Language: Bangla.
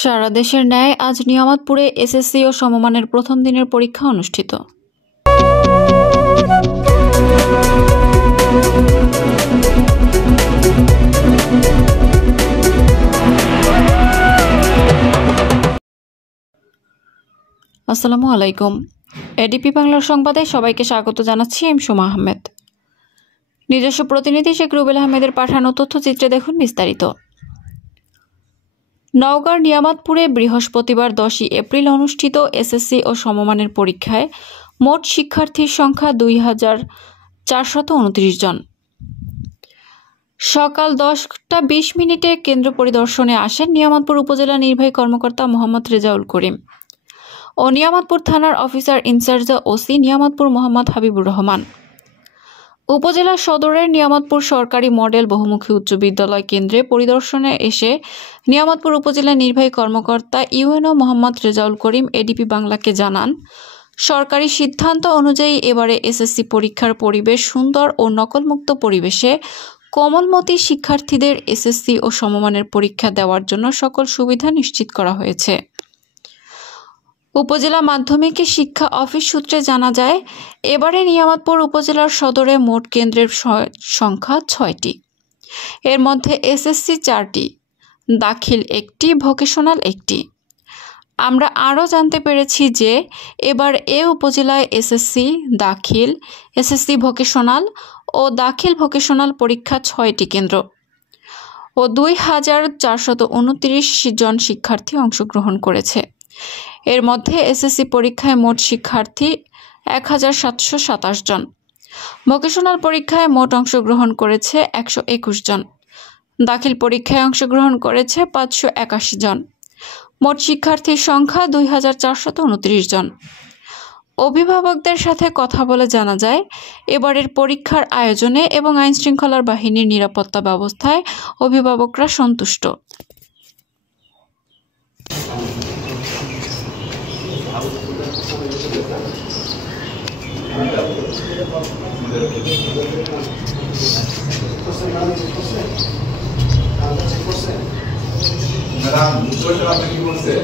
সারা দেশের ন্যায় আজ নিয়ামতপুরে এসএসসি ও সমমানের প্রথম দিনের পরীক্ষা অনুষ্ঠিত। আসসালামু আলাইকুম। এডিপি বাংলার সংবাদে সবাইকে স্বাগত জানাচ্ছি। এম সুমা আহমেদ। নিজস্ব প্রতিনিধি শেখ রুবেল আহমেদের পাঠানো তথ্যচিত্রে দেখুন বিস্তারিত। নওগাঁর নিয়ামতপুরে বৃহস্পতিবার 10 এপ্রিল অনুষ্ঠিত এসএসসি ও সমমানের পরীক্ষায় মোট শিক্ষার্থীর সংখ্যা 2429 জন। সকাল 10:20 কেন্দ্র পরিদর্শনে আসেন নিয়ামতপুর উপজেলা নির্বাহী কর্মকর্তা মোহাম্মদ রেজাউল করিম ও নিয়ামতপুর থানার officer in charge OC Niamatpur Mohammad Habibur Rahman. উপজেলা সদরের নিয়ামতপুর সরকারি মডেল বহুমুখী উচ্চ বিদ্যালয় কেন্দ্রে পরিদর্শনে এসে নিয়ামতপুর উপজেলা নির্বাহী কর্মকর্তা ইউএনও মোহাম্মদ রেজাউল করিম এডিপি বাংলাকে জানান, সরকারি সিদ্ধান্ত অনুযায়ী এবারে এসএসসি পরীক্ষার পরিবেশ সুন্দর ও নকলমুক্ত পরিবেশে কোমলমতি শিক্ষার্থীদের এসএসসি ও সমমানের পরীক্ষা দেওয়ার জন্য সকল সুবিধা নিশ্চিত করা হয়েছে। উপজেলা মাধ্যমিক শিক্ষা অফিস সূত্রে জানা যায়, এবারে নিয়ামতপুর উপজেলার সদরে মোট কেন্দ্রের সংখ্যা 6টি। এর মধ্যে এসএসসি 4টি, দাখিল 1টি, ভোকেশনাল 1টি। আমরা আরও জানতে পেরেছি যে এবার এ উপজেলায় এসএসসি, দাখিল, এসএসসি ভোকেশনাল ও দাখিল ভোকেশনাল পরীক্ষা 6টি কেন্দ্র ও 2429 জন শিক্ষার্থী অংশগ্রহণ করেছে। এর মধ্যে এসএসসি পরীক্ষায় মোট শিক্ষার্থী 1727 জন, ভোকেশনাল পরীক্ষায় মোট অংশগ্রহণ করেছে 121 জন, দাখিল পরীক্ষায় অংশগ্রহণ করেছে 581 জন। মোট শিক্ষার্থীর সংখ্যা 2429 জন। অভিভাবকদের সাথে কথা বলে জানা যায়, এবারের পরীক্ষার আয়োজনে এবং আইনশৃঙ্খলার বাহিনীর নিরাপত্তা ব্যবস্থায় অভিভাবকরা সন্তুষ্ট। ম্যাডাম, আপনি কি বলছেন?